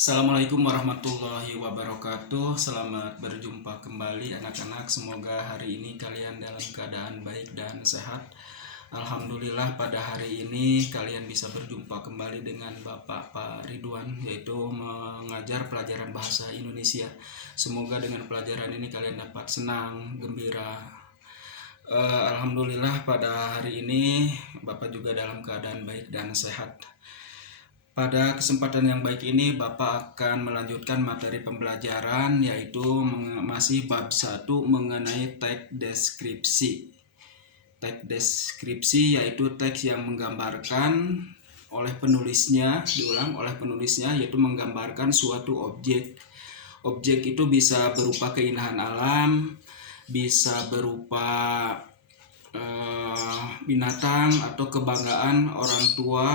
Assalamualaikum warahmatullahi wabarakatuh. Selamat berjumpa kembali anak-anak. Semoga hari ini kalian dalam keadaan baik dan sehat. Alhamdulillah pada hari ini kalian bisa berjumpa kembali dengan Bapak Pak Ridwan, yaitu mengajar pelajaran bahasa Indonesia. Semoga dengan pelajaran ini kalian dapat senang, gembira. Alhamdulillah pada hari ini Bapak juga dalam keadaan baik dan sehat. Pada kesempatan yang baik ini Bapak akan melanjutkan materi pembelajaran, yaitu masih bab 1 mengenai teks deskripsi. Teks deskripsi yaitu teks yang menggambarkan oleh penulisnya, yaitu menggambarkan suatu objek. Objek itu bisa berupa keindahan alam, bisa berupa binatang atau kebanggaan orang tua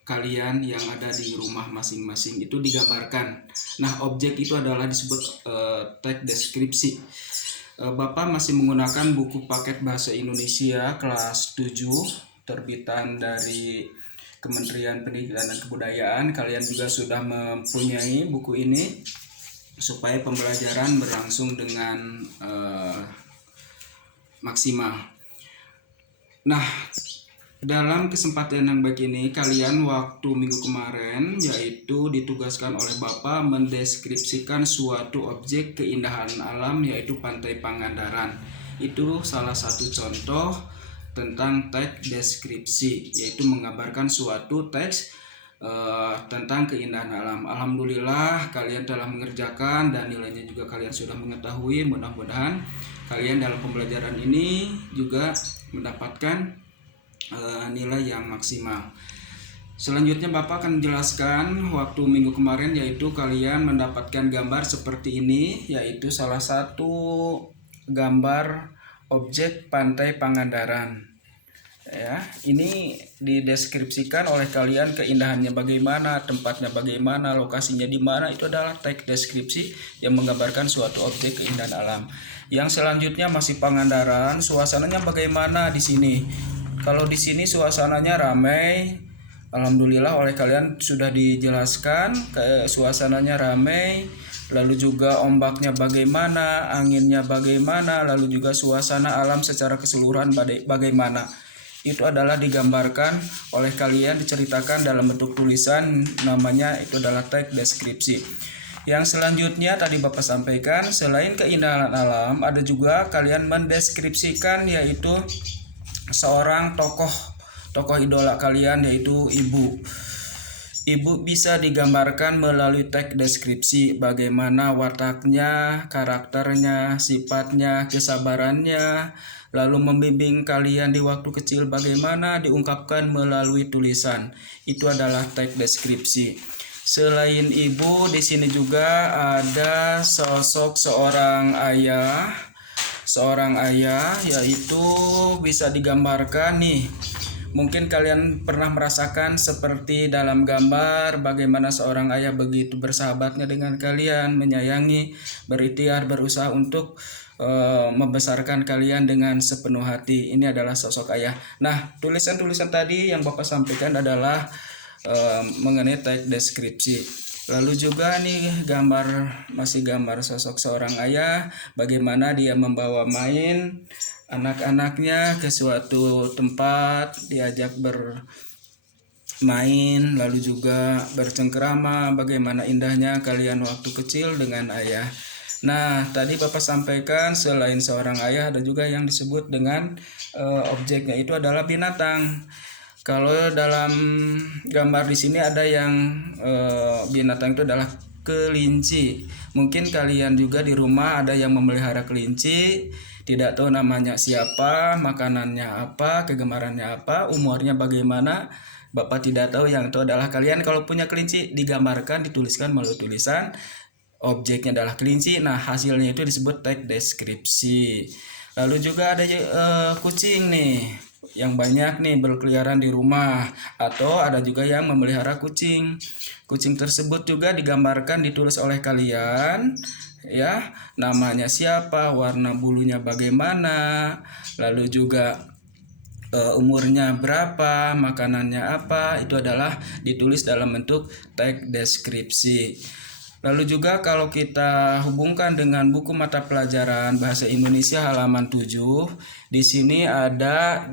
kalian yang ada di rumah masing-masing, itu digambarkan. Nah, objek itu adalah disebut teks deskripsi. Bapak masih menggunakan buku paket bahasa Indonesia kelas 7 terbitan dari Kementerian Pendidikan dan Kebudayaan. Kalian juga sudah mempunyai buku ini supaya pembelajaran berlangsung dengan maksimal. Nah, dalam kesempatan yang baik ini kalian waktu minggu kemarin yaitu ditugaskan oleh Bapak mendeskripsikan suatu objek keindahan alam, yaitu Pantai Pangandaran. Itu salah satu contoh tentang teks deskripsi, yaitu menggambarkan suatu teks tentang keindahan alam. Alhamdulillah kalian telah mengerjakan dan nilainya juga kalian sudah mengetahui. Mudah-mudahan kalian dalam pembelajaran ini juga mendapatkan nilai yang maksimal. Selanjutnya Bapak akan menjelaskan waktu minggu kemarin, yaitu kalian mendapatkan gambar seperti ini, yaitu salah satu gambar objek Pantai Pangandaran. Ya, ini dideskripsikan oleh kalian keindahannya bagaimana, tempatnya bagaimana, lokasinya di mana. Itu adalah teks deskripsi yang menggambarkan suatu objek keindahan alam. Yang selanjutnya masih Pangandaran, suasananya bagaimana di sini? Kalau di sini suasananya ramai, alhamdulillah oleh kalian sudah dijelaskan suasananya ramai, lalu juga ombaknya bagaimana, anginnya bagaimana, lalu juga suasana alam secara keseluruhan bagaimana. Itu adalah digambarkan oleh kalian, diceritakan dalam bentuk tulisan, namanya itu adalah teks deskripsi. Yang selanjutnya tadi Bapak sampaikan, selain keindahan alam, ada juga kalian mendeskripsikan yaitu seorang tokoh idola kalian, yaitu ibu. Ibu bisa digambarkan melalui teks deskripsi, bagaimana wataknya, karakternya, sifatnya, kesabarannya, lalu membimbing kalian di waktu kecil bagaimana diungkapkan melalui tulisan. Itu adalah teks deskripsi. Selain ibu, di sini juga ada sosok seorang ayah, yaitu bisa digambarkan nih. Mungkin kalian pernah merasakan seperti dalam gambar bagaimana seorang ayah begitu bersahabatnya dengan kalian, menyayangi, berikhtiar, berusaha untuk membesarkan kalian dengan sepenuh hati. Ini adalah sosok ayah. Nah, tulisan-tulisan tadi yang Bapak sampaikan adalah mengenai teks deskripsi. Lalu juga nih masih gambar sosok seorang ayah, bagaimana dia membawa main anak-anaknya ke suatu tempat, diajak bermain, lalu juga bercengkerama, bagaimana indahnya kalian waktu kecil dengan ayah. Nah, tadi Bapak sampaikan selain seorang ayah ada juga yang disebut dengan objeknya itu adalah binatang. Kalau dalam gambar di sini ada yang binatang itu adalah kelinci. Mungkin kalian juga di rumah ada yang memelihara kelinci, tidak tahu namanya siapa, makanannya apa, kegemarannya apa, umurnya bagaimana. Bapak tidak tahu, yang itu adalah kalian kalau punya kelinci digambarkan, dituliskan melalui tulisan, objeknya adalah kelinci. Nah, hasilnya itu disebut teks deskripsi. Lalu juga ada kucing nih, yang banyak nih berkeliaran di rumah, atau ada juga yang memelihara kucing. Kucing tersebut juga digambarkan, ditulis oleh kalian, ya, namanya siapa, warna bulunya bagaimana, lalu juga umurnya berapa, makanannya apa, itu adalah ditulis dalam bentuk teks deskripsi. Lalu juga kalau kita hubungkan dengan buku mata pelajaran Bahasa Indonesia halaman 7, di sini ada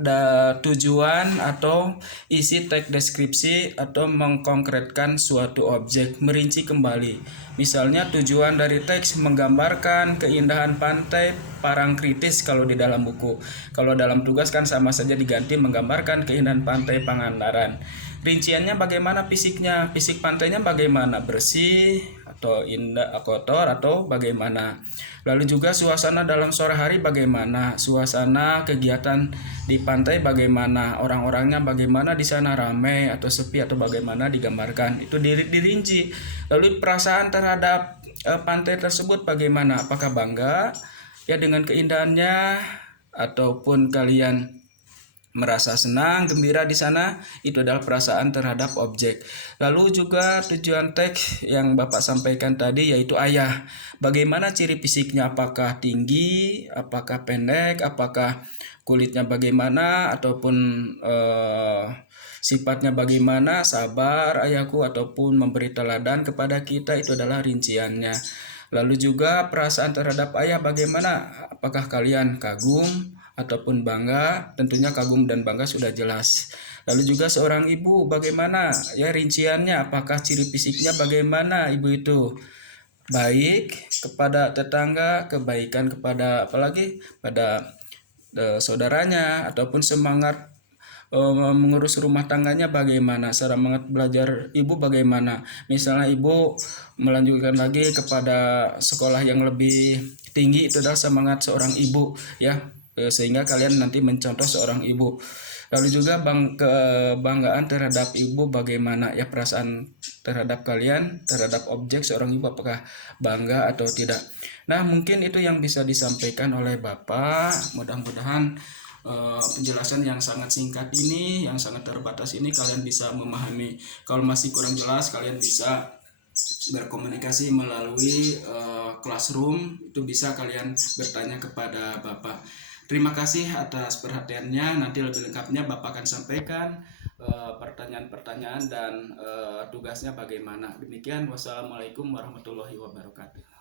tujuan atau isi teks deskripsi atau mengkonkretkan suatu objek, merinci kembali. Misalnya tujuan dari teks menggambarkan keindahan pantai Parangkritis kalau di dalam buku. Kalau dalam tugas kan sama saja diganti menggambarkan keindahan pantai Pangandaran. Rinciannya bagaimana fisiknya? Fisik pantainya bagaimana? Bersih atau indah, kotor atau bagaimana? Lalu juga suasana dalam sore hari bagaimana? Suasana kegiatan di pantai bagaimana? Orang-orangnya bagaimana, di sana ramai atau sepi atau bagaimana digambarkan? Itu dirinci. Lalu perasaan terhadap pantai tersebut bagaimana? Apakah bangga ya dengan keindahannya, ataupun kalian merasa senang, gembira di sana? Itu adalah perasaan terhadap objek. Lalu juga tujuan teks yang Bapak sampaikan tadi yaitu ayah. Bagaimana ciri fisiknya? Apakah tinggi, apakah pendek, apakah kulitnya bagaimana, ataupun sifatnya bagaimana, sabar ayahku ataupun memberi teladan kepada kita, itu adalah rinciannya. Lalu juga perasaan terhadap ayah bagaimana? Apakah kalian kagum ataupun bangga? Tentunya kagum dan bangga sudah jelas. Lalu juga seorang ibu bagaimana? Ya rinciannya, apakah ciri fisiknya bagaimana ibu itu? Baik kepada tetangga, kebaikan kepada apalagi pada saudaranya, ataupun semangat mengurus rumah tangganya bagaimana, semangat belajar ibu bagaimana. Misalnya ibu melanjutkan lagi kepada sekolah yang lebih tinggi, itu adalah semangat seorang ibu ya, sehingga kalian nanti mencontoh seorang ibu. Lalu juga kebanggaan terhadap ibu bagaimana ya, perasaan terhadap kalian terhadap objek seorang ibu, apakah bangga atau tidak. Nah, mungkin itu yang bisa disampaikan oleh Bapak. Mudah-mudahan penjelasan yang sangat singkat ini, yang sangat terbatas ini kalian bisa memahami. Kalau masih kurang jelas, kalian bisa berkomunikasi melalui classroom. Itu bisa kalian bertanya kepada Bapak. Terima kasih atas perhatiannya. Nanti lebih lengkapnya Bapak akan sampaikan pertanyaan-pertanyaan dan tugasnya bagaimana. Demikian, wassalamualaikum warahmatullahi wabarakatuh.